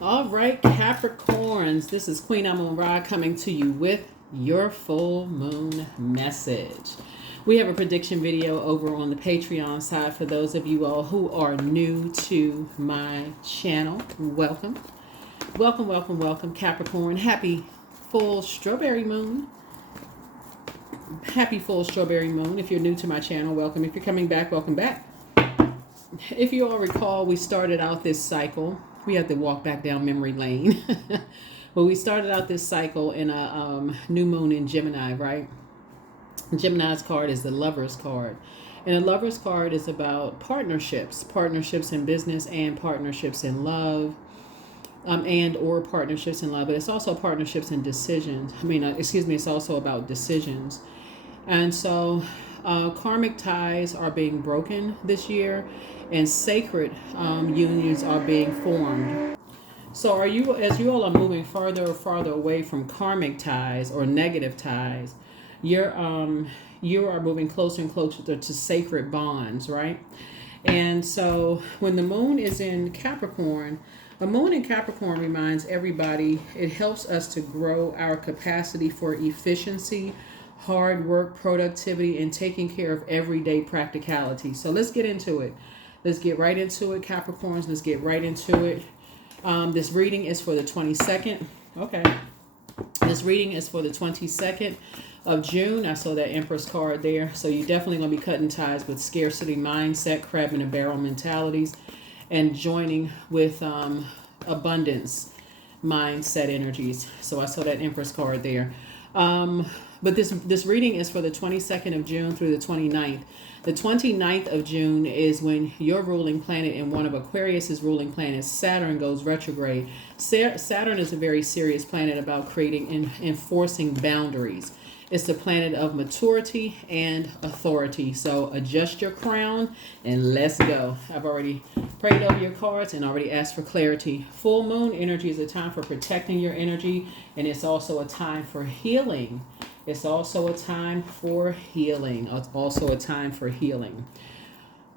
All right, Capricorns, this is Queen Amun Ra coming to you with your full moon message. We have a prediction video over on the Patreon side for those of you all who are new to my channel. Welcome. Welcome, welcome, welcome, Capricorn. Happy full strawberry moon. Happy full strawberry moon. If you're new to my channel, welcome. If you're coming back, welcome back. If you all recall, we started out this cycle. We had to walk back down memory lane. But we started out this cycle in a new moon in Gemini, right? Gemini's card is the Lover's card. And the Lover's card is about partnerships in business and partnerships in love. And or partnerships in love, but it's also partnerships and decisions. It's also about decisions. And so karmic ties are being broken this year, and sacred unions are being formed. So as you all are moving farther and farther away from karmic ties or negative ties, you are moving closer and closer to sacred bonds, right? And so when the moon is in Capricorn, a moon in Capricorn reminds everybody it helps us to grow our capacity for efficiency, hard work, productivity, and taking care of everyday practicality. So let's get into it. Let's get right into it, Capricorns. Let's get right into it. This reading is for the 22nd. Okay. This reading is for the 22nd of June. I saw that Empress card there. So you're definitely going to be cutting ties with scarcity mindset, crab in a barrel mentalities, and joining with abundance mindset energies. So I saw that Empress card there. But this reading is for the 22nd of June through the 29th. The 29th of June is when your ruling planet and one of Aquarius's ruling planets, Saturn, goes retrograde. Saturn is a very serious planet about creating and enforcing boundaries. It's the planet of maturity and authority. So adjust your crown and let's go. I've already prayed over your cards and already asked for clarity. Full moon energy is a time for protecting your energy, and it's also a time for healing. It's also a time for healing. It's also a time for healing.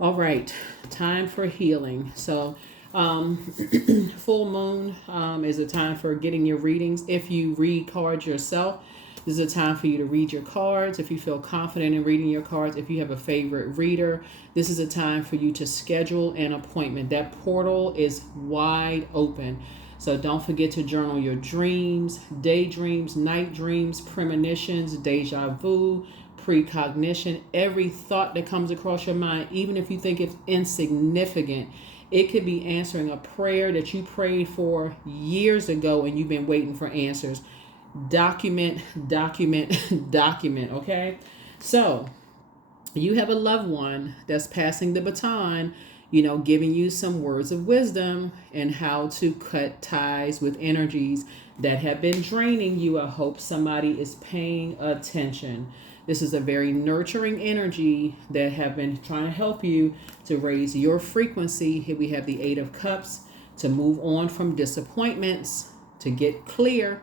All right, time for healing. So full moon is a time for getting your readings. If you read cards yourself, this is a time for you to read your cards. If you feel confident in reading your cards, if you have a favorite reader, this is a time for you to schedule an appointment. That portal is wide open. So don't forget to journal your dreams, daydreams, night dreams, premonitions, deja vu, precognition, every thought that comes across your mind, even if you think it's insignificant. It could be answering a prayer that you prayed for years ago and you've been waiting for answers. Document, okay? So you have a loved one that's passing the baton, giving you some words of wisdom and how to cut ties with energies that have been draining you. I hope somebody is paying attention. This is a very nurturing energy that have been trying to help you to raise your frequency. Here we have the 8 of Cups, to move on from disappointments, to get clear.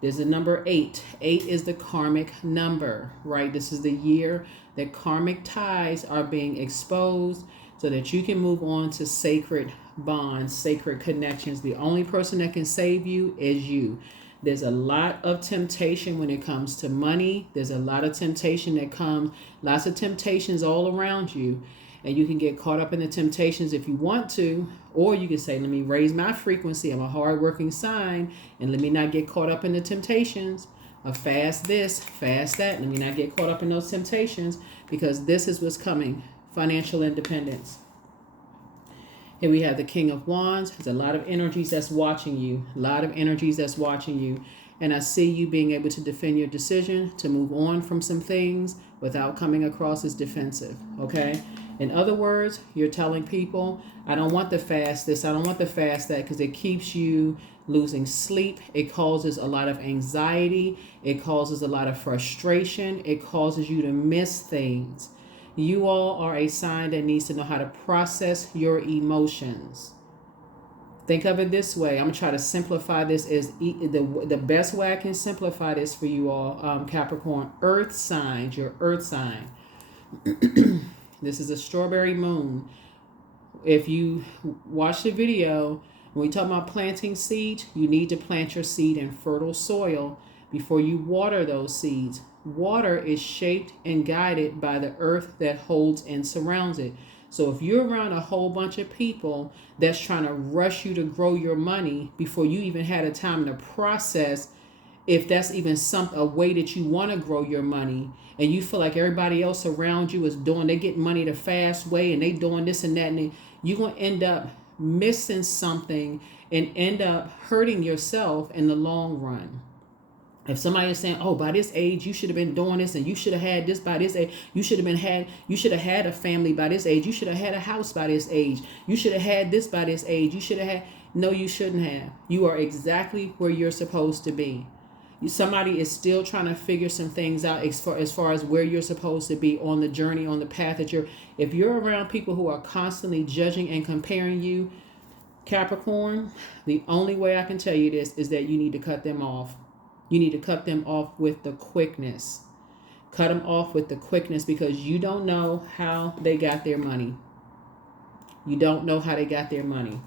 There's a number 8. 8 is the karmic number, right? This is the year that karmic ties are being exposed so that you can move on to sacred bonds, sacred connections. The only person that can save you is you. There's a lot of temptation when it comes to money. There's a lot of temptation that comes, lots of temptations all around you. And you can get caught up in the temptations if you want to, or you can say, let me raise my frequency. I'm a hardworking sign, and let me not get caught up in the temptations of fast this, fast that. Let me not get caught up in those temptations, because this is what's coming, financial independence. Here we have the King of Wands. There's a lot of energies that's watching you, And I see you being able to defend your decision to move on from some things without coming across as defensive, okay? In other words, you're telling people, I don't want the fast this, I don't want the fast that, because it keeps you losing sleep. It causes a lot of anxiety. It causes a lot of frustration. It causes you to miss things. You all are a sign that needs to know how to process your emotions. Think of it this way. I'm going to try to simplify this as the best way I can simplify this for you all, Capricorn. Earth signs, your earth sign. This is a strawberry moon. If you watch the video, When we talk about planting seeds, you need to plant your seed in fertile soil before you water those seeds. Water is shaped and guided by the earth that holds and surrounds it. So if you're around a whole bunch of people that's trying to rush you to grow your money before you even had a time to process if that's even a way that you want to grow your money, and you feel like everybody else around you is they get money the fast way and they doing this and that, and you're going to end up missing something and end up hurting yourself in the long run. If somebody is saying, "Oh, by this age you should have been doing this, and you should have had this by this age, you should have had a family by this age, you should have had a house by this age, you should have had this by this age, you should have had," no, you shouldn't have. You are exactly where you're supposed to be. Somebody is still trying to figure some things out as far as where you're supposed to be on the journey, on the path that if you're around people who are constantly judging and comparing you, Capricorn, the only way I can tell you this is that you need to cut them off. You need to cut them off with the quickness. Cut them off with the quickness, because you don't know how they got their money. You don't know how they got their money.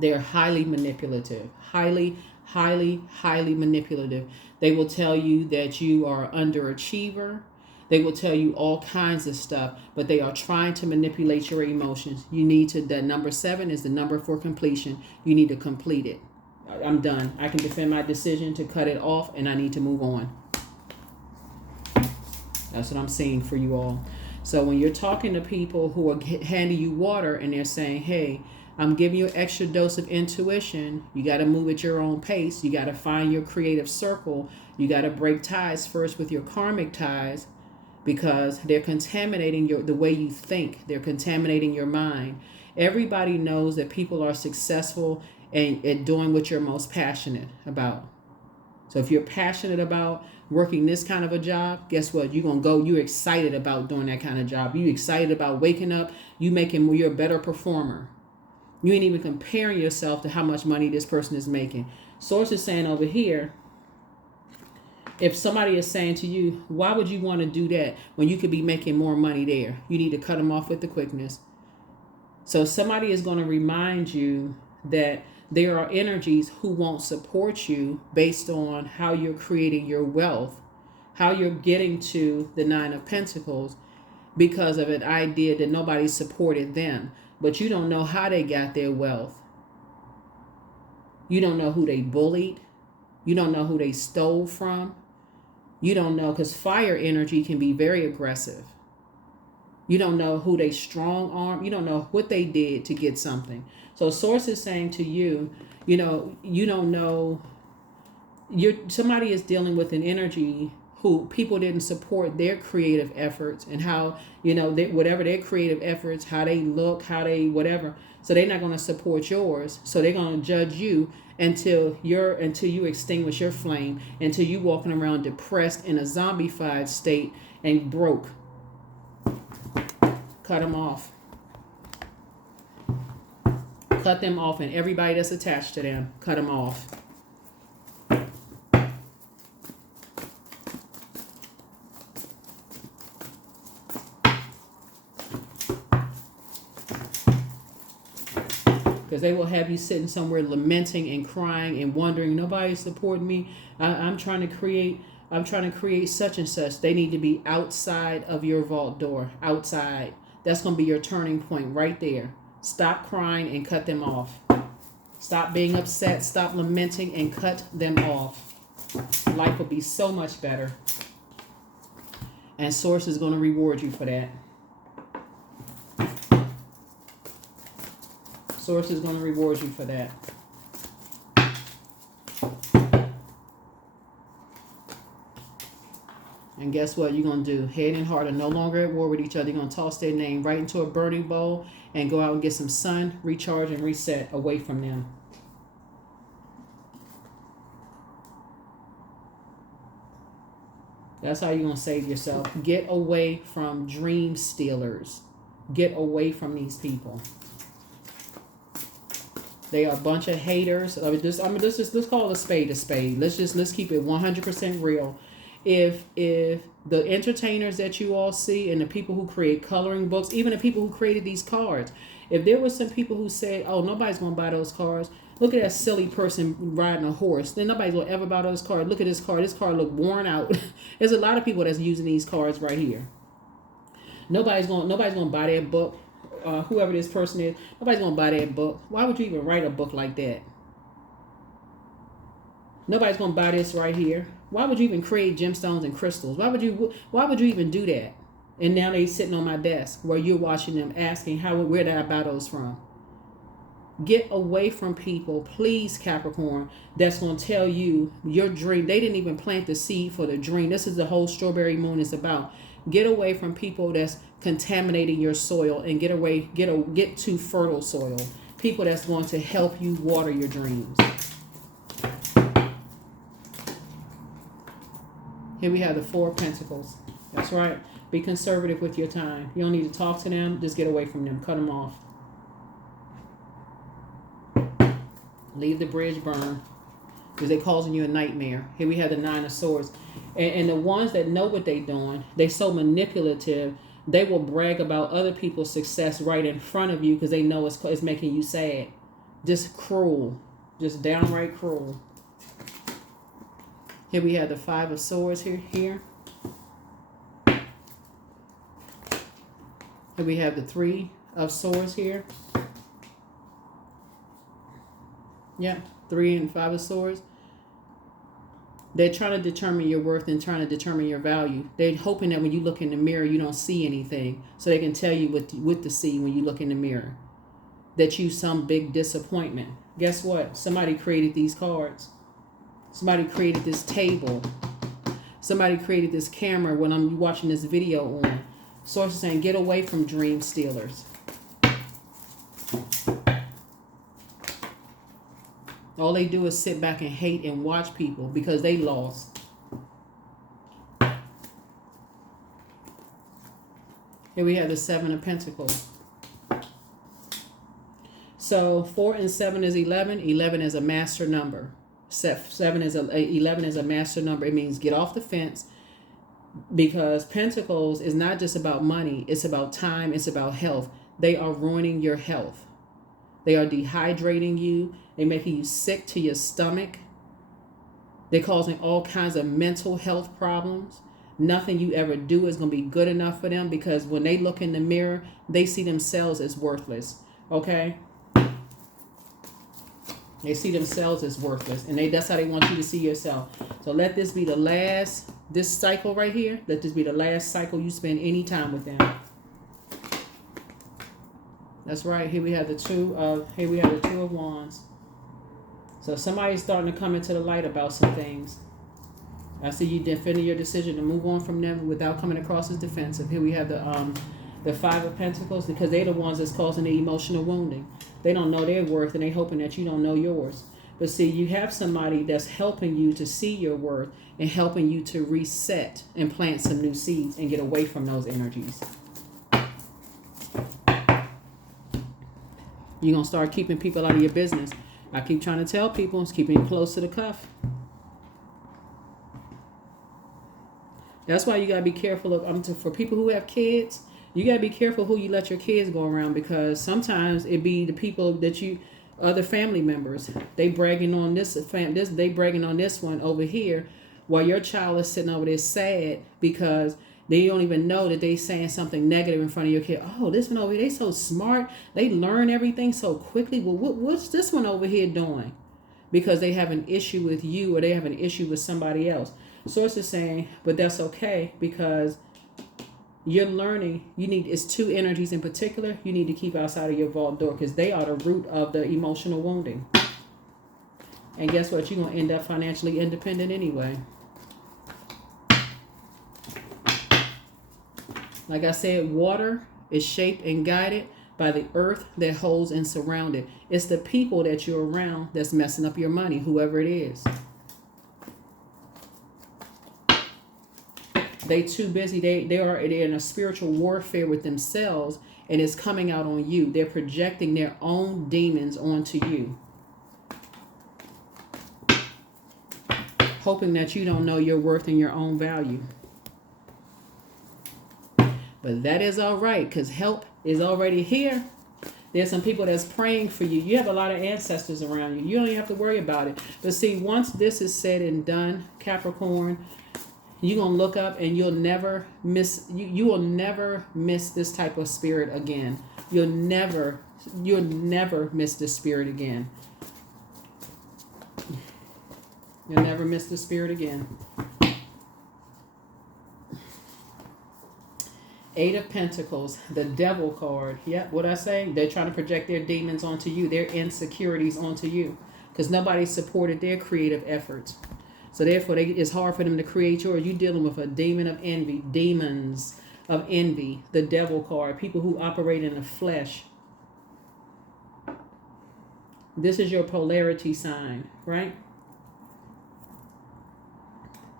They're highly manipulative, highly manipulative. They will tell you that you are an underachiever. They will tell you all kinds of stuff, but they are trying to manipulate your emotions. You need to, that number 7 is the number for completion. You need to complete it. I'm done. I can defend my decision to cut it off, and I need to move on. That's what I'm seeing for you all. So when you're talking to people who are handing you water and they're saying, "Hey, I'm giving you an extra dose of intuition. You got to move at your own pace. You got to find your creative circle. You got to break ties first with your karmic ties, because they're contaminating the way you think. They're contaminating your mind." Everybody knows that people are successful at doing what you're most passionate about. So if you're passionate about working this kind of a job, guess what? You're excited about doing that kind of job. You're excited about waking up. You're a better performer. You ain't even comparing yourself to how much money this person is making. Source is saying over here, if somebody is saying to you, "Why would you want to do that when you could be making more money there?" You need to cut them off with the quickness. So somebody is going to remind you that there are energies who won't support you based on how you're creating your wealth, how you're getting to the 9 of Pentacles, because of an idea that nobody supported them. But you don't know how they got their wealth. You don't know who they bullied. You don't know who they stole from. You don't know, because fire energy can be very aggressive. You don't know who they strong arm. You don't know what they did to get something. So Source is saying to you, you don't know. Somebody is dealing with an energy who people didn't support their creative efforts, and how, whatever their creative efforts, how they look, how they whatever. So they're not going to support yours. So they're going to judge you until you extinguish your flame, until you walking around depressed in a zombified state and broke. Cut them off. Cut them off, and everybody that's attached to them, cut them off. Because they will have you sitting somewhere lamenting and crying and wondering, "Nobody's supporting me. I'm trying to create such and such." They need to be outside of your vault door. Outside. That's going to be your turning point right there. Stop crying and cut them off. Stop being upset. Stop lamenting and cut them off. Life will be so much better. And Source is going to reward you for that. Source is going to reward you for that. And guess what you're going to do? Head and heart are no longer at war with each other. You're going to toss their name right into a burning bowl and go out and get some sun, recharge, and reset away from them. That's how you're going to save yourself. Get away from dream stealers. Get away from these people. They are a bunch of haters. Let's call it a spade a spade. Let's keep it 100% real. If the entertainers that you all see, and the people who create coloring books, even the people who created these cards, If there were some people who said, oh, nobody's going to buy those cars, look at that silly person riding a horse, then nobody's going to ever buy those cars. Look at this car. This car look worn out. There's a lot of people that's using these cars right here. Nobody's going to buy that book. Whoever this person is, nobody's going to buy that book. Why would you even write a book like that? Nobody's going to buy this right here. Why would you even create gemstones and crystals? Why would you even do that? And now they sitting on my desk where you're watching them asking, where did I buy those from? Get away from people, please, Capricorn, that's going to tell you your dream. They didn't even plant the seed for the dream. This is the whole strawberry moon is about. Get away from people that's contaminating your soil and get to fertile soil. People that's going to help you water your dreams. Here we have the Four of Pentacles. That's right. Be conservative with your time. You don't need to talk to them. Just get away from them. Cut them off. Leave the bridge burn. Because they're causing you a nightmare. Here we have the Nine of Swords. And the ones that know what they're doing, they're so manipulative, they will brag about other people's success right in front of you because they know it's making you sad. Just cruel. Just downright cruel. Here we have the Five of Swords here. Here we have the Three of Swords here. Yeah, 3 and 5 of Swords. They're trying to determine your worth and trying to determine your value. They're hoping that when you look in the mirror, you don't see anything. So they can tell you what to see when you look in the mirror. That you some big disappointment. Guess what? Somebody created these cards. Somebody created this table. Somebody created this camera when I'm watching this video on. Source is saying, get away from dream stealers. All they do is sit back and hate and watch people because they lost. Here we have the Seven of Pentacles. So 4 and 7 is 11. 11 is a master number. 11 is a master number. It means get off the fence, because Pentacles is not just about money. It's about time. It's about health. They are ruining your health. They are dehydrating you. They're making you sick to your stomach. They're causing all kinds of mental health problems. Nothing you ever do is going to be good enough for them, because when they look in the mirror, they see themselves as worthless. Okay? They see themselves as worthless. And that's how they want you to see yourself. So let this be the last, this cycle right here, let this be the last cycle you spend any time with them. That's right. Here we have the Two of Wands. So somebody's starting to come into the light about some things. I see you defending your decision to move on from them without coming across as defensive. Here we have the Five of Pentacles, because they're the ones that's causing the emotional wounding. They don't know their worth, and they're hoping that you don't know yours. But see, you have somebody that's helping you to see your worth and helping you to reset and plant some new seeds and get away from those energies. You're going to start keeping people out of your business. I keep trying to tell people, it's keeping you close to the cuff. That's why you got to be careful of, for people who have kids, you got to be careful who you let your kids go around, because sometimes it be the people that other family members, they bragging on they bragging on this one over here, while your child is sitting over there sad because they don't even know that they saying something negative in front of your kid. Oh, this one over here, they so smart. They learn everything so quickly. Well, what's this one over here doing? Because they have an issue with you, or they have an issue with somebody else. Source is saying, but that's okay, because you're learning. It's two energies in particular you need to keep outside of your vault door, because they are the root of the emotional wounding. And guess what? You're going to end up financially independent anyway. Like I said, water is shaped and guided by the earth that holds and surrounds it. It's the people that you're around that's messing up your money, whoever it is. They too busy. They're in a spiritual warfare with themselves, and it's coming out on you. They're projecting their own demons onto you, hoping that you don't know your worth and your own value. But that is all right, because help is already here. There's some people that's praying for you. You have a lot of ancestors around you. You don't even have to worry about it. But see, once this is said and done, Capricorn, you're going to look up and you'll never miss, you will never miss this type of spirit again. You'll never miss this spirit again. You'll never miss the spirit again. Eight of Pentacles, the Devil card. Yep, what I say? They're trying to project their demons onto you, their insecurities onto you, because nobody supported their creative efforts. So therefore, it's hard for them to create yours. You're dealing with a demon of envy, demons of envy, the Devil card, people who operate in the flesh. This is your polarity sign, right?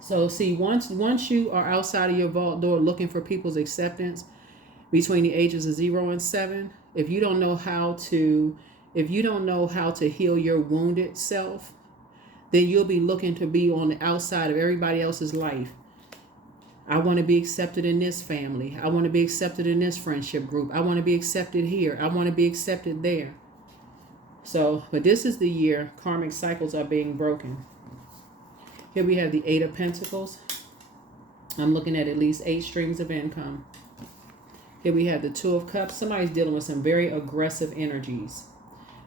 So see, once you are outside of your vault door looking for people's acceptance between the ages of 0 and 7, if you don't know how to heal your wounded self, then you'll be looking to be on the outside of everybody else's life. I want to be accepted in this family. I want to be accepted in this friendship group. I want to be accepted here. I want to be accepted there. So, but this is the year karmic cycles are being broken. Here we have the Eight of Pentacles. I'm looking at least 8 streams of income. Here we have the Two of Cups. Somebody's dealing with some very aggressive energies.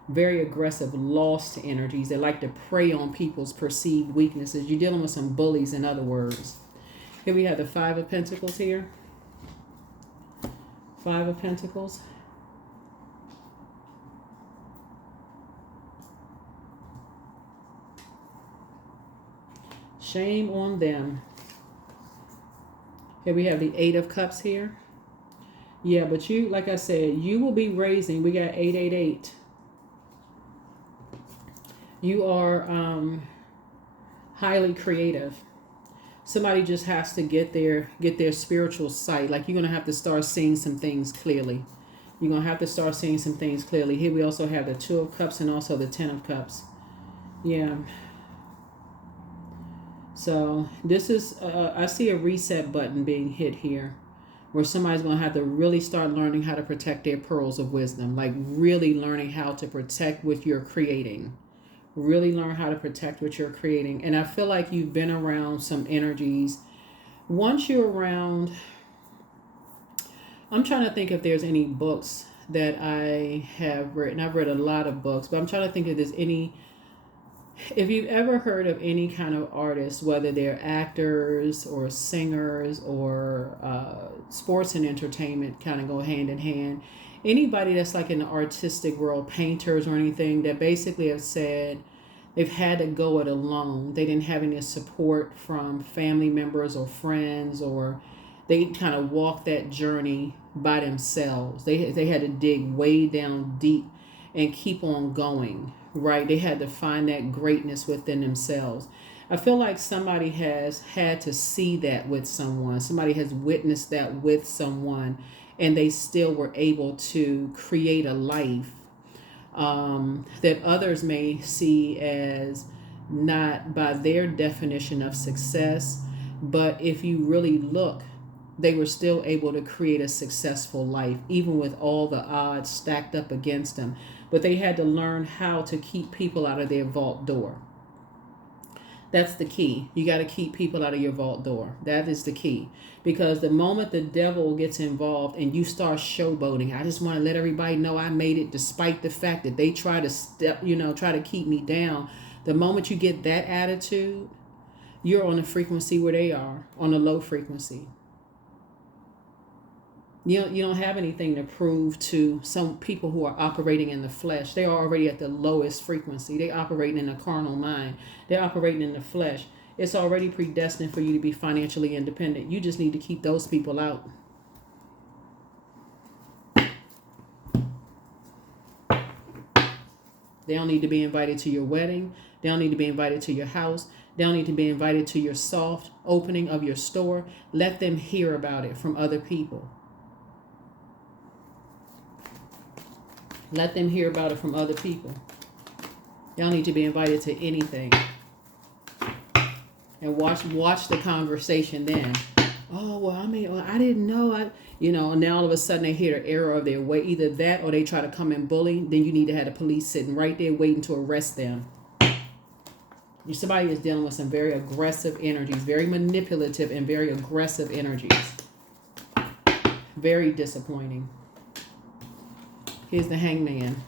Very aggressive, lost energies. They like to prey on people's perceived weaknesses. You're dealing with some bullies, in other words. Here we have the Five of Pentacles here. Five of Pentacles. Shame on them. Here we have the Eight of Cups here. Yeah, but you, like I said, you will be raising. We got 888. You are highly creative. Somebody just has to get their spiritual sight. Like, you're going to have to start seeing some things clearly. You're going to have to start seeing some things clearly. Here we also have the Two of Cups and also the Ten of Cups. Yeah. So this is, I see a reset button being hit here, where somebody's going to have to really start learning how to protect their pearls of wisdom, like really learning how to protect what you're creating. Really learn how to protect what you're creating. And I feel like you've been around some energies. Once you're around, I'm trying to think if there's any books that I have written. I've read a lot of books, but I'm trying to think if there's any. If you've ever heard of any kind of artist, whether they're actors or singers or sports and entertainment kind of go hand in hand, anybody that's like in the artistic world, painters or anything, that basically have said they've had to go it alone. They didn't have any support from family members or friends, or they kind of walked that journey by themselves. They had to dig way down deep and keep on going. Right? They had to find that greatness within themselves. I feel like somebody has had to see that with someone. Somebody has witnessed that with someone, and they still were able to create a life that others may see as not by their definition of success. But if you really look, they were still able to create a successful life, even with all the odds stacked up against them. But they had to learn how to keep people out of their vault door. That's the key. You got to keep people out of your vault door. That is the key. Because the moment the devil gets involved and you start showboating, I just want to let everybody know I made it despite the fact that they try to try to keep me down. The moment you get that attitude, you're on a frequency where they are, on a low frequency. You don't have anything to prove to some people who are operating in the flesh. They are already at the lowest frequency. They're operating in a carnal mind. They're operating in the flesh. It's already predestined for you to be financially independent. You just need to keep those people out. They don't need to be invited to your wedding. They don't need to be invited to your house. They don't need to be invited to your soft opening of your store. Let them hear about it from other people. Let them hear about it from other people. Y'all need to be invited to anything. And watch the conversation then oh, well, I mean, well, I didn't know. And now all of a sudden they hear the error of their way. Either that or they try to come and bully. Then you need to have the police sitting right there waiting to arrest them. Somebody is dealing with some very aggressive energies, very manipulative and very aggressive energies. Very disappointing. Here's the Hangman.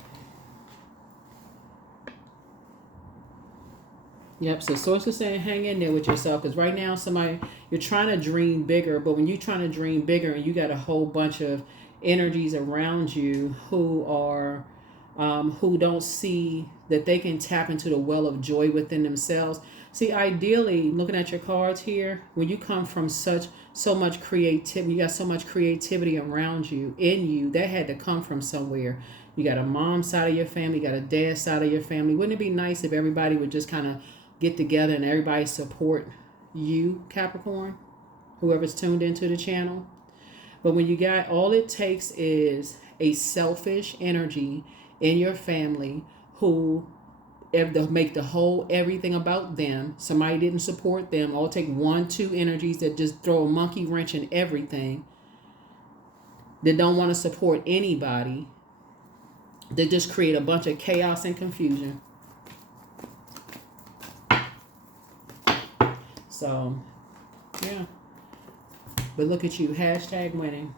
Yep, so Source is saying hang in there with yourself, because right now you're trying to dream bigger, but when you're trying to dream bigger and you got a whole bunch of energies around you who are who don't see that they can tap into the well of joy within themselves. See, ideally, looking at your cards here, when you come from so much creativity, you got so much creativity around you, in you, that had to come from somewhere. You got a mom side of your family, you got a dad side of your family. Wouldn't it be nice if everybody would just kind of get together and everybody support you, Capricorn, whoever's tuned into the channel? But when you got, all it takes is a selfish energy in your family who make the whole everything about them. Somebody didn't support them. All take 1, 2 energies that just throw a monkey wrench in everything, that don't want to support anybody, that just create a bunch of chaos and confusion. So, yeah. But look at you, #winning.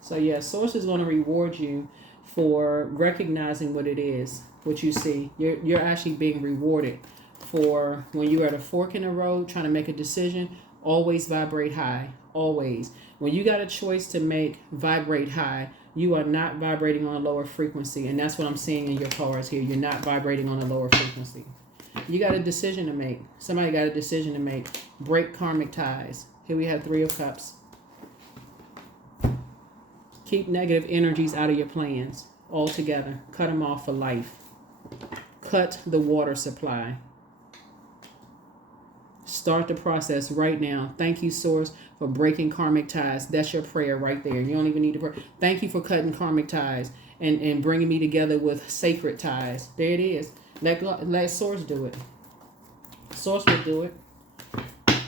So, yeah, Source is going to reward you for recognizing what it is, what you see. You're actually being rewarded for when you're at a fork in the road trying to make a decision. Always vibrate high. Always. When you got a choice to make, vibrate high. You are not vibrating on a lower frequency. And that's what I'm seeing in your cards here. You're not vibrating on a lower frequency. You got a decision to make. Somebody got a decision to make. Break karmic ties. Here we have 3 of Cups. Keep negative energies out of your plans altogether. Cut them off for life. Cut the water supply. Start the process right now. Thank you, Source, for breaking karmic ties. That's your prayer right there. You don't even need to pray. Thank you for cutting karmic ties and bringing me together with sacred ties. There it is. Let Source do it. Source will do it.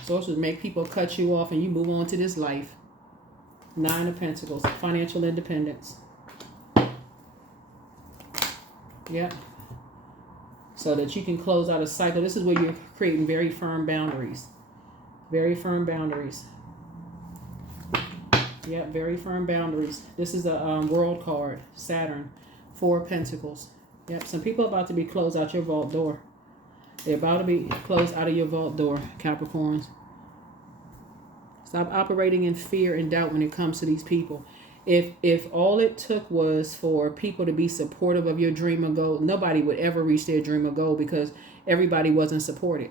Source would make people cut you off and you move on to this life. 9 of Pentacles. Financial independence. Yep. So that you can close out a cycle. This is where you're creating very firm boundaries. Very firm boundaries. Yep, very firm boundaries. This is a world card. Saturn. 4 of Pentacles. Yep, some people are about to be closed out your vault door. They're about to be closed out of your vault door, Capricorns. Stop operating in fear and doubt when it comes to these people. If all it took was for people to be supportive of your dream or goal, nobody would ever reach their dream or goal because everybody wasn't supported.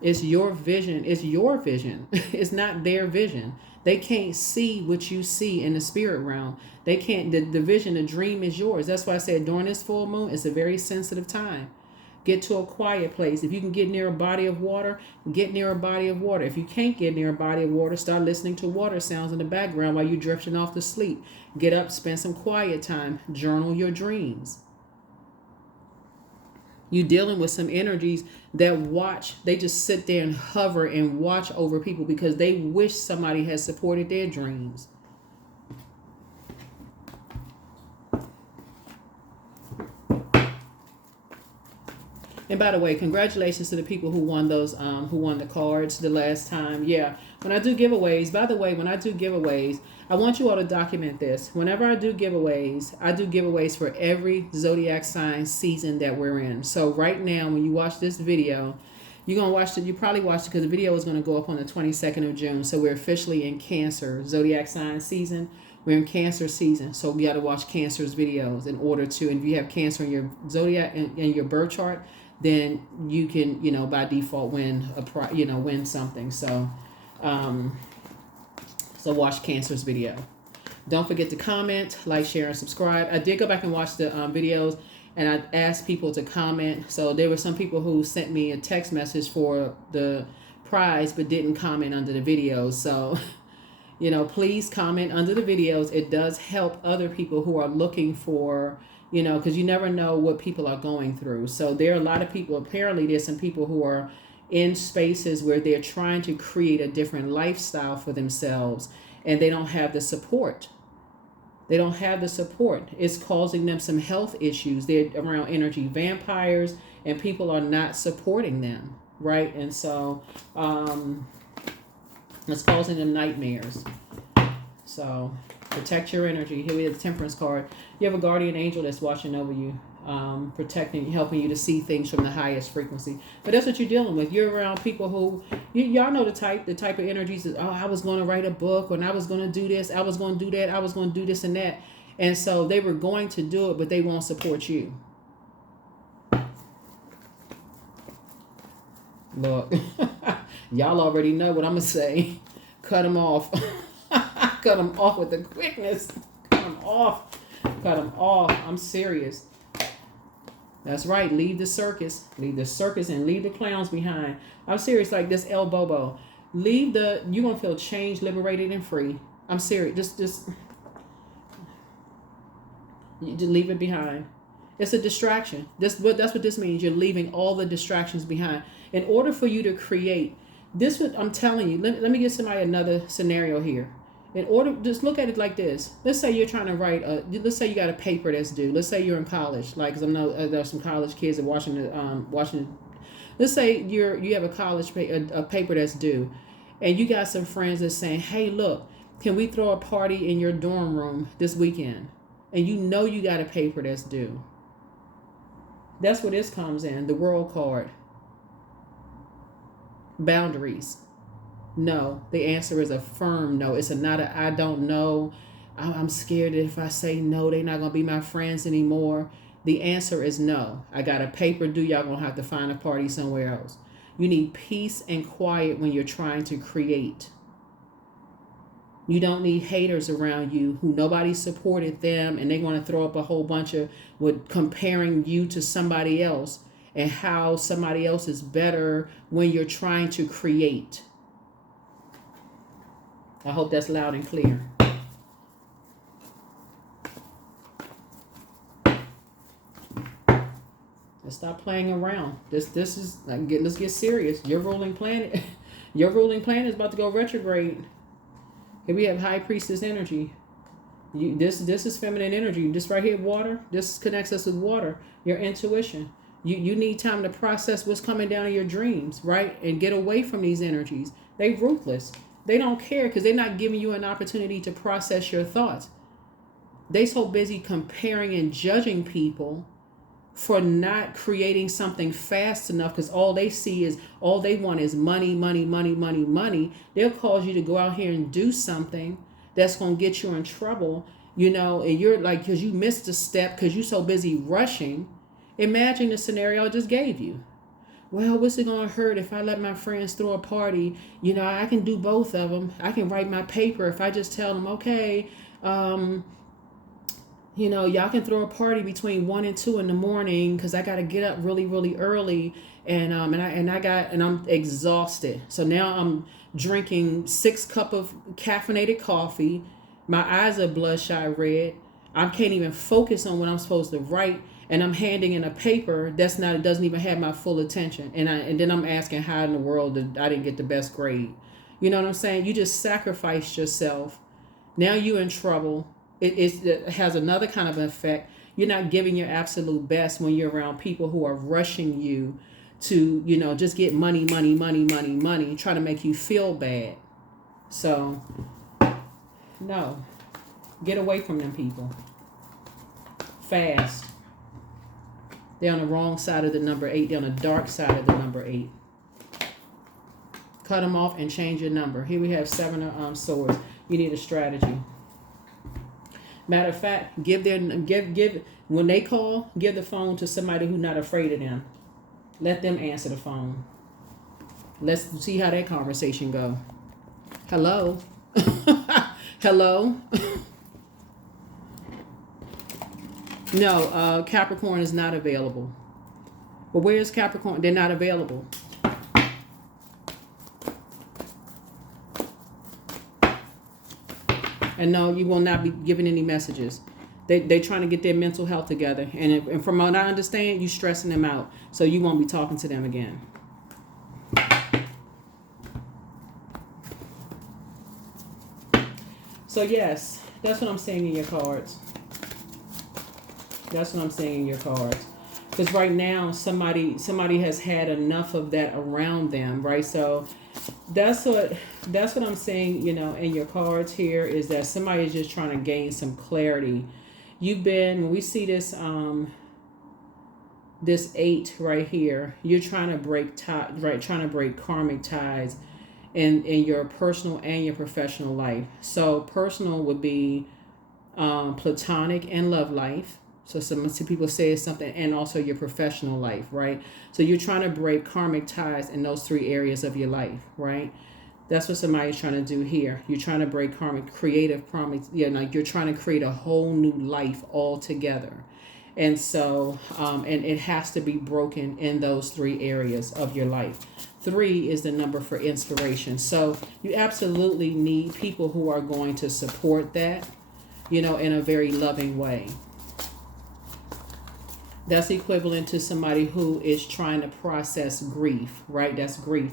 It's your vision. It's your vision. It's not their vision. They can't see what you see in the spirit realm. They can't, the vision, the dream is yours. That's why I said during this full moon, it's a very sensitive time. Get to a quiet place. If you can get near a body of water, get near a body of water. If you can't get near a body of water, start listening to water sounds in the background while you're drifting off to sleep. Get up, spend some quiet time, journal your dreams. You're dealing with some energies that watch, they just sit there and hover and watch over people because they wish somebody had supported their dreams. And by the way, congratulations to the people who won those, who won the cards the last time. Yeah, when I do giveaways, by the way, when I do giveaways, I want you all to document this. Whenever I do giveaways for every Zodiac sign season that we're in. So right now, when you watch this video, you're going to watch it. You probably watched it because the video is going to go up on the 22nd of June. So we're officially in Cancer Zodiac sign season. We're in Cancer season. So we got to watch Cancer's videos in order to, and if you have Cancer in your Zodiac and your birth chart, then you can, by default win win something. So, so watch Cancer's video. Don't forget to comment, like, share, and subscribe. I did go back and watch the videos, and I asked people to comment. So there were some people who sent me a text message for the prize, but didn't comment under the videos. So, please comment under the videos. It does help other people who are looking for, because you never know what people are going through. So there are a lot of people, apparently there's some people who are in spaces where they're trying to create a different lifestyle for themselves, and they don't have the support. They don't have the support. It's causing them some health issues. They're around energy vampires, and people are not supporting them, right? And so it's causing them nightmares. So protect your energy. Here we have the Temperance card. You have a guardian angel that's watching over you, protecting, helping you to see things from the highest frequency. But that's what you're dealing with. You're around people who, y'all know the type of energies that, oh, I was going to write a book, or I was going to do this, I was going to do that, I was going to do this and that. And so they were going to do it, but they won't support you. Look, y'all already know what I'm going to say. Cut them off. Cut them off with the quickness. Cut them off. Cut them off. I'm serious. That's right. Leave the circus. Leave the circus and leave the clowns behind. I'm serious. Like this El Bobo. You're going to feel changed, liberated, and free. I'm serious. Just leave it behind. It's a distraction. That's what this means. You're leaving all the distractions behind. In order for you to create this, I'm telling you, let me give somebody another scenario here. In order, just look at it like this. Let's say you're trying to write let's say you got a paper that's due. Let's say you're in college, like, cause I know there's some college kids in Washington. Let's say you have a paper that's due, and you got some friends that's saying, hey, look, can we throw a party in your dorm room this weekend? And you know you got a paper that's due. That's where this comes in, the World card. Boundaries. No, the answer is a firm no. It's not a I don't know. I'm scared that if I say no, they're not going to be my friends anymore. The answer is no. I got a paper due. Y'all going to have to find a party somewhere else. You need peace and quiet when you're trying to create. You don't need haters around you who nobody supported them, and they're going to throw up a whole bunch of comparing you to somebody else and how somebody else is better when you're trying to create. I hope that's loud and clear. Let's stop playing around. This is let's get serious. Your ruling planet, is about to go retrograde. Here we have High Priestess energy. This is feminine energy. This right here, water. This connects us with water. Your intuition. You need time to process what's coming down in your dreams, right? And get away from these energies. They ruthless. They don't care because they're not giving you an opportunity to process your thoughts. They so busy comparing and judging people for not creating something fast enough, because all they want is money, money, money, money, money. They'll cause you to go out here and do something that's going to get you in trouble, and you're like, because you missed a step because you're so busy rushing. Imagine the scenario I just gave you. Well, what's it going to hurt if I let my friends throw a party? I can do both of them. I can write my paper if I just tell them, okay, y'all can throw a party between 1 and 2 in the morning because I got to get up really, really early, and I'm exhausted. So now I'm drinking 6 cups of caffeinated coffee. My eyes are bloodshot red. I can't even focus on what I'm supposed to write. And I'm handing in a paper it doesn't even have my full attention. And then I'm asking how in the world I didn't get the best grade. You know what I'm saying? You just sacrificed yourself. Now you're in trouble. It has another kind of effect. You're not giving your absolute best when you're around people who are rushing you to, just get money, money, money, money, money, trying to make you feel bad. So, no. Get away from them people. Fast. They're on the wrong side of the number 8. They're on the dark side of the number 8. Cut them off and change your number. Here we have 7 of swords. You need a strategy. Matter of fact, when they call, give the phone to somebody who's not afraid of them. Let them answer the phone. Let's see how that conversation go. Hello? Hello? No, Capricorn is not available. But where is Capricorn? They're not available. And no, you will not be giving any messages. They're trying to get their mental health together. And from what I understand, you're stressing them out. So you won't be talking to them again. So yes, that's what I'm saying in your cards. That's what I'm saying in your cards. Because right now, somebody has had enough of that around them, right? So that's what I'm saying, in your cards here, is that somebody is just trying to gain some clarity. When we see this 8 right here, you're trying to break trying to break karmic ties in your personal and your professional life. So personal would be platonic and love life. So some people say it's something, and also your professional life, right? So you're trying to break karmic ties in those 3 areas of your life, right? That's what somebody's trying to do here. You're trying to break creative karmic. Like you're trying to create a whole new life altogether. And so, and it has to be broken in those 3 areas of your life. 3 is the number for inspiration. So you absolutely need people who are going to support that, in a very loving way. That's equivalent to somebody who is trying to process grief, right? That's grief.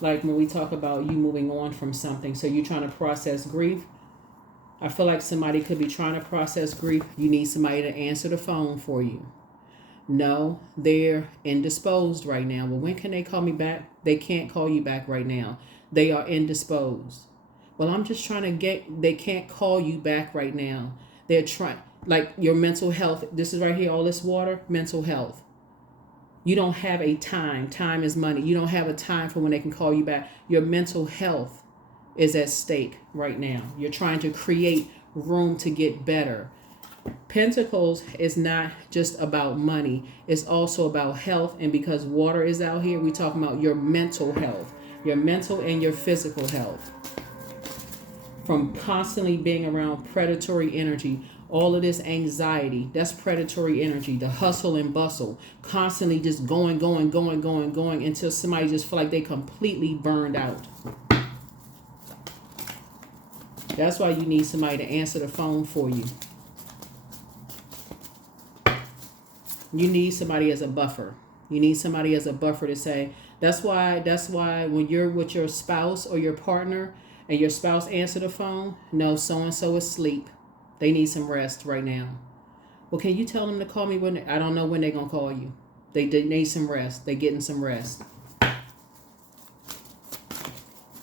Like when we talk about you moving on from something, so you're trying to process grief. I feel like somebody could be trying to process grief. You need somebody to answer the phone for you. No, they're indisposed right now. Well, when can they call me back? They can't call you back right now. They are indisposed. Well, I'm just trying to they can't call you back right now. They're trying, like your mental health. This is right here, all this water, mental health. You don't have a time. Time is money. You don't have a time for when they can call you back. Your mental health is at stake right now. You're trying to create room to get better. Pentacles is not just about money. It's also about health. And because water is out here, we're talking about your mental health, your mental and your physical health. From constantly being around predatory energy, all of this anxiety, that's predatory energy, the hustle and bustle, constantly just going until somebody just feel like they completely burned out. That's why you need somebody to answer the phone for you. You need somebody as a buffer. You need somebody as a buffer to say, that's why when you're with your spouse or your partner and your spouse answer the phone, no, so-and-so is asleep. They need some rest right now. Well, can you tell them to call me when? I don't know when they're going to call you. They need some rest. They're getting some rest.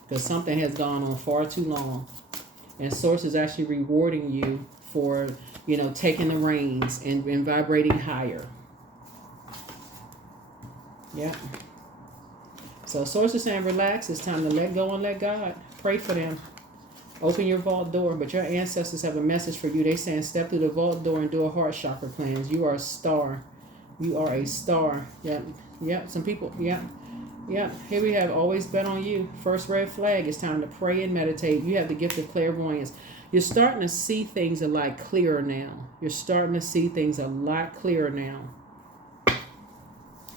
Because something has gone on far too long. And Source is actually rewarding you for, taking the reins and vibrating higher. Yeah. So Source is saying, relax. It's time to let go and let God. Pray for them. Open your vault door. But your ancestors have a message for you. They're saying, step through the vault door and do a heart chakra cleanse. You are a star. You are a star. Yeah. Yeah. Some people. Yeah. Yeah. Here we have always bet on you. First red flag. It's time to pray and meditate. You have the gift of clairvoyance. You're starting to see things a lot clearer now. You're starting to see things a lot clearer now.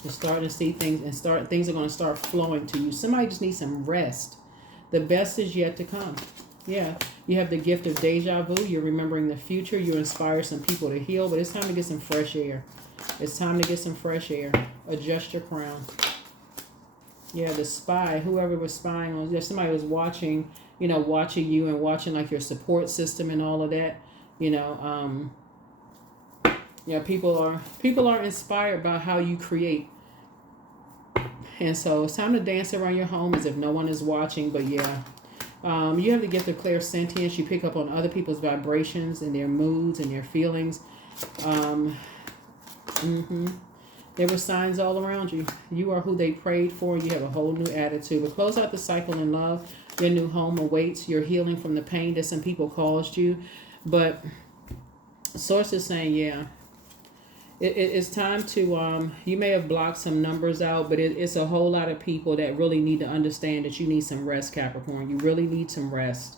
You're starting to see things and things are going to start flowing to you. Somebody just needs some rest. The best is yet to come. Yeah. You have the gift of deja vu. You're remembering the future. You inspire some people to heal, but it's time to get some fresh air. It's time to get some fresh air. Adjust your crown. Yeah, the spy, whoever was spying on, somebody was watching, watching you and watching like your support system and all of that. People are inspired by how you create. And so it's time to dance around your home as if no one is watching. But yeah, you have the gift of clairsentience. You pick up on other people's vibrations and their moods and their feelings. There were signs all around you. You are who they prayed for. You have a whole new attitude. But close out the cycle in love. Your new home awaits. You're healing from the pain that some people caused you. But Source is saying, yeah, it's time to, you may have blocked some numbers out, but it's a whole lot of people that really need to understand that you need some rest, Capricorn. You really need some rest.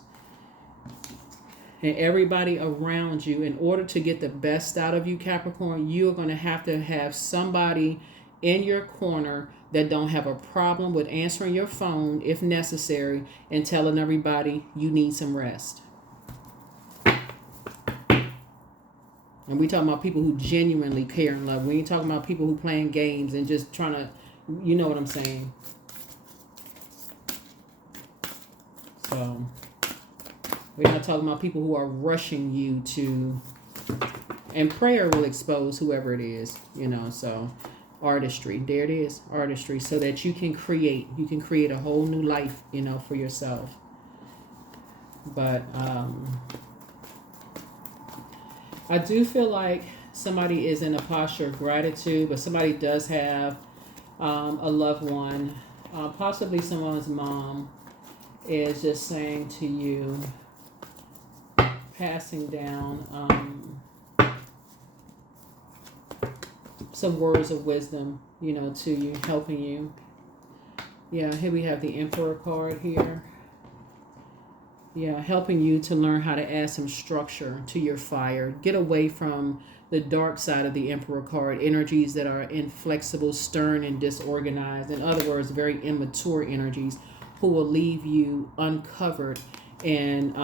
And everybody around you, in order to get the best out of you, Capricorn, you're going to have somebody in your corner that don't have a problem with answering your phone if necessary and telling everybody you need some rest. And we talking about people who genuinely care and love. We ain't talking about people who playing games and just trying to, you know what I'm saying. So We're not talking about people who are rushing you to, and prayer will expose whoever it is, so artistry, there it is, artistry, so that you can create a whole new life, for yourself. But I do feel like somebody is in a posture of gratitude, but somebody does have a loved one, possibly someone's mom, is just saying to you, passing down some words of wisdom, to you, helping you. Yeah, here we have the Emperor card here. Yeah, helping you to learn how to add some structure to your fire. Get away from the dark side of the Emperor card, energies that are inflexible, stern, and disorganized. In other words, very immature energies who will leave you uncovered, and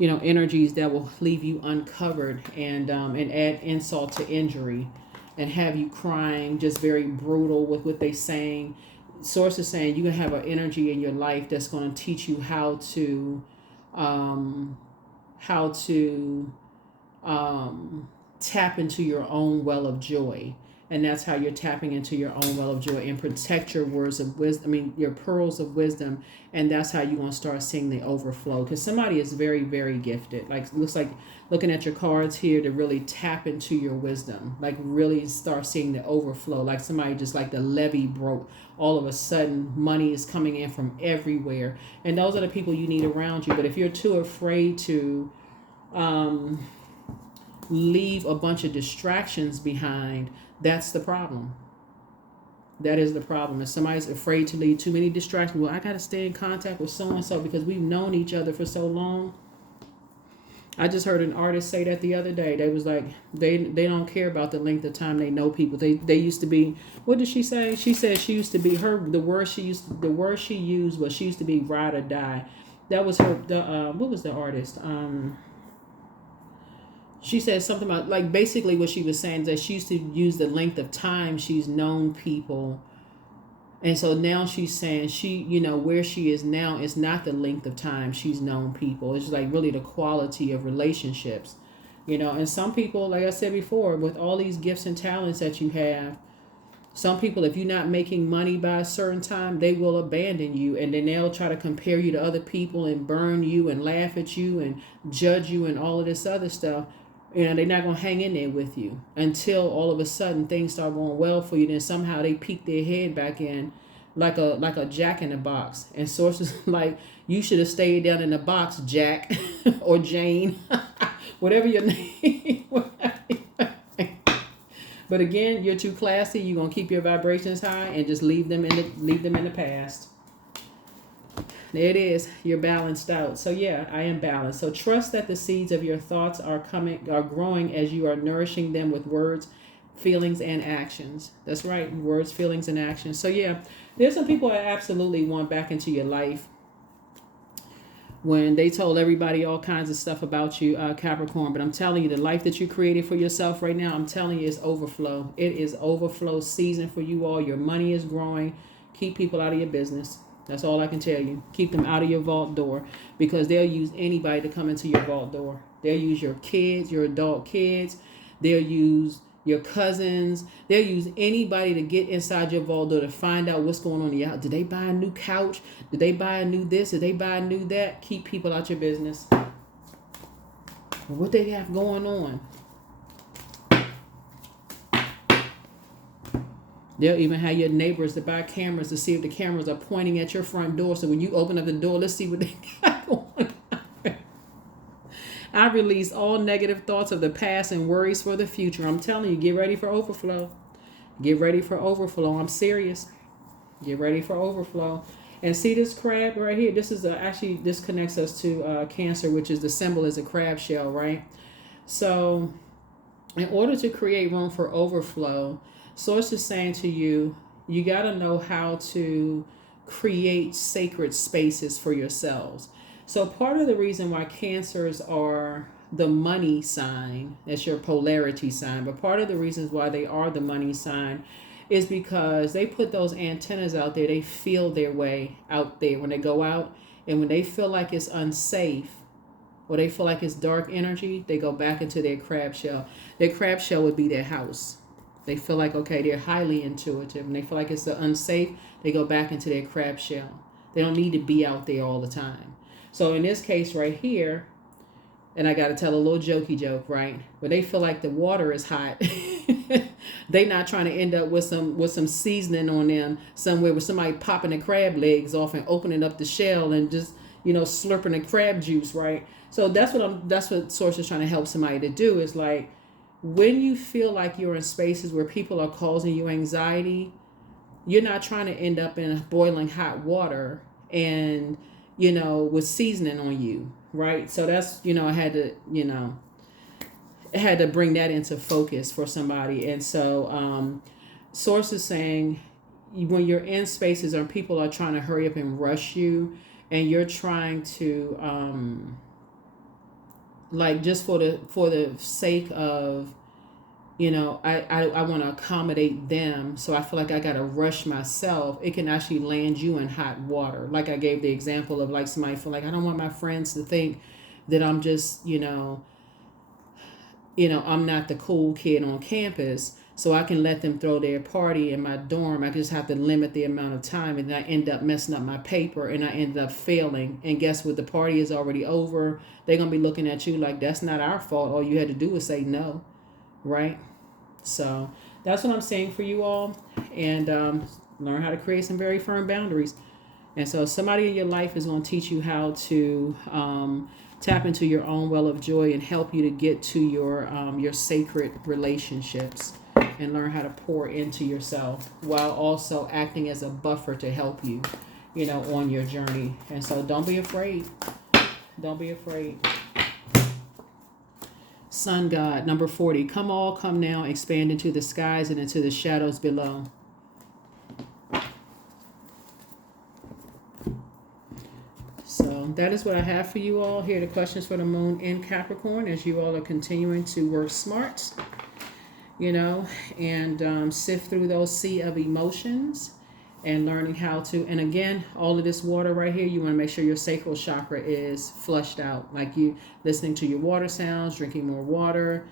energies that will leave you uncovered and add insult to injury and have you crying, just very brutal with what they're saying. Source is saying you can have an energy in your life that's going to teach you how to tap into your own well of joy. And that's how you're tapping into your own well of joy and protect your words of wisdom, your pearls of wisdom. And that's how you're going to start seeing the overflow. Because somebody is very, very gifted. Like, looks like looking at your cards here to really tap into your wisdom. Like, really start seeing the overflow. Like somebody just like the levee broke. All of a sudden, money is coming in from everywhere. And those are the people you need around you. But if you're too afraid to leave a bunch of distractions behind, that's the problem. That is the problem. If somebody's afraid to leave too many distractions, well, I got to stay in contact with so-and-so because we've known each other for so long. I just heard an artist say that the other day. They was like, they don't care about the length of time they know people. They used to be, what did she say? She said she used to be, the word she used was she used to be ride or die. That was her, what was the artist? She said something about, like, basically what she was saying is that she used to use the length of time she's known people. And so now she's saying where she is now is not the length of time she's known people. It's like really the quality of relationships, and some people, like I said before, with all these gifts and talents that you have, some people, if you're not making money by a certain time, they will abandon you, and then they'll try to compare you to other people and burn you and laugh at you and judge you and all of this other stuff. They're not going to hang in there with you until all of a sudden things start going well for you. Then somehow they peek their head back in like a jack in the box. And sources like, you should have stayed down in the box, Jack or Jane, whatever your name. But again, you're too classy. You're going to keep your vibrations high and just leave them in the past. There it is. You're balanced out. So yeah, I am balanced. So trust that the seeds of your thoughts are growing as you are nourishing them with words, feelings, and actions. That's right. Words, feelings, and actions. So yeah, there's some people that absolutely want back into your life when they told everybody all kinds of stuff about you, Capricorn. But I'm telling you, the life that you created for yourself right now, I'm telling you, it's overflow. It is overflow season for you all. Your money is growing. Keep people out of your business. That's all I can tell you. Keep them out of your vault door, because they'll use anybody to come into your vault door. They'll use your kids, your adult kids. They'll use your cousins. They'll use anybody to get inside your vault door to find out what's going on in your house. Did they buy a new couch? Did they buy a new this? Did they buy a new that? Keep people out your business. What they have going on. They'll even have your neighbors to buy cameras to see if the cameras are pointing at your front door. So when you open up the door, let's see what they got going on. I release all negative thoughts of the past and worries for the future. I'm telling you, get ready for overflow. Get ready for overflow. I'm serious. Get ready for overflow. And see this crab right here? This is this connects us to Cancer, which is the symbol is a crab shell, right? So in order to create room for overflow, Source is saying to you, you got to know how to create sacred spaces for yourselves. So part of the reason why Cancers are the money sign, that's your polarity sign, but part of the reasons why they are the money sign is because they put those antennas out there. They feel their way out there when they go out, And when they feel like it's unsafe or they feel like it's dark energy, they go back into their crab shell. Their crab shell would be their house. They feel like, okay, they're highly intuitive and they feel like it's unsafe, they go back into their crab shell. They don't need to be out there all the time. So in this case right here, and I got to tell a little jokey joke, right? When they feel like the water is hot, they not trying to end up with some seasoning on them somewhere with somebody popping the crab legs off and opening up the shell and just, slurping the crab juice, right? So that's what Source is trying to help somebody to do, is like, when you feel like you're in spaces where people are causing you anxiety, you're not trying to end up in boiling hot water and, with seasoning on you, right? So that's, I had to bring that into focus for somebody. And so Source is saying, when you're in spaces or people are trying to hurry up and rush you, and you're trying to like, just for the sake of, I want to accommodate them, so I feel like I got to rush myself, it can actually land you in hot water. Like I gave the example of, like, somebody feel like, I don't want my friends to think that I'm just, I'm not the cool kid on campus, so I can let them throw their party in my dorm. I just have to limit the amount of time, and I end up messing up my paper, and I end up failing. And guess what? The party is already over. They're going to be looking at you like, that's not our fault. All you had to do was say no, right? So that's what I'm saying for you all. And learn how to create some very firm boundaries. And so somebody in your life is going to teach you how to tap into your own well of joy and help you to get to your sacred relationships and learn how to pour into yourself while also acting as a buffer to help you, on your journey. And so don't be afraid. Don't be afraid. Sun God, number 40. Come all, come now, expand into the skies and into the shadows below. So that is what I have for you all. Here are the questions for the moon in Capricorn, as you all are continuing to work smart, and sift through those sea of emotions and learning how to, and again, all of this water right here, you want to make sure your sacral chakra is flushed out, like you listening to your water sounds, drinking more water,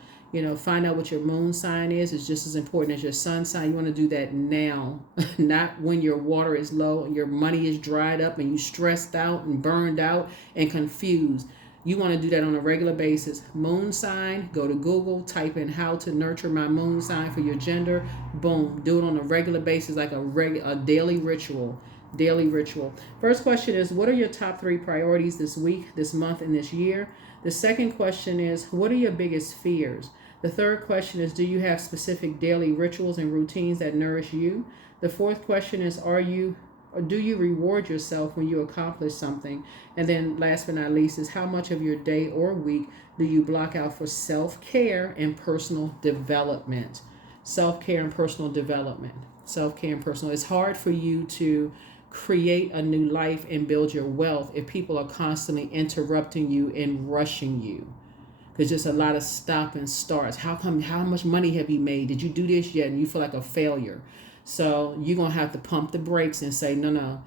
find out what your moon sign is. It's just as important as your sun sign. You want to do that now, not when your water is low and your money is dried up and you stressed out and burned out and confused. You want to do that on a regular basis. Moon sign, go to Google, type in how to nurture my moon sign for your gender. Boom. Do it on a regular basis, like a daily ritual. Daily ritual. First question is, what are your top 3 priorities this week, this month, and this year? The second question is, what are your biggest fears? The third question is, do you have specific daily rituals and routines that nourish you? The fourth question is, do you reward yourself when you accomplish something? And then last but not least is, how much of your day or week do you block out for self-care and personal development? Self-care and personal development. Self-care and personal. It's hard for you to create a new life and build your wealth if people are constantly interrupting you and rushing you. There's just a lot of stop and starts. How much money have you made? Did you do this yet? And you feel like a failure. So you're going to have to pump the brakes and say, no,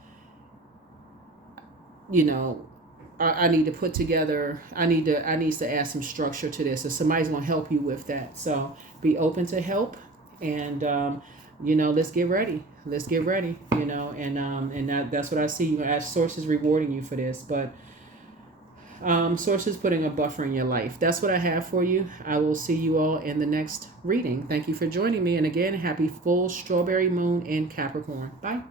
I need to put together, I need to add some structure to this. So somebody's going to help you with that. So be open to help, and, let's get ready. Let's get ready, and that's what I see. As Sources rewarding you for this, but Sources putting a buffer in your life. That's what I have for you. I will see you all in the next reading. Thank you for joining me. And again, happy full strawberry moon in Capricorn. Bye.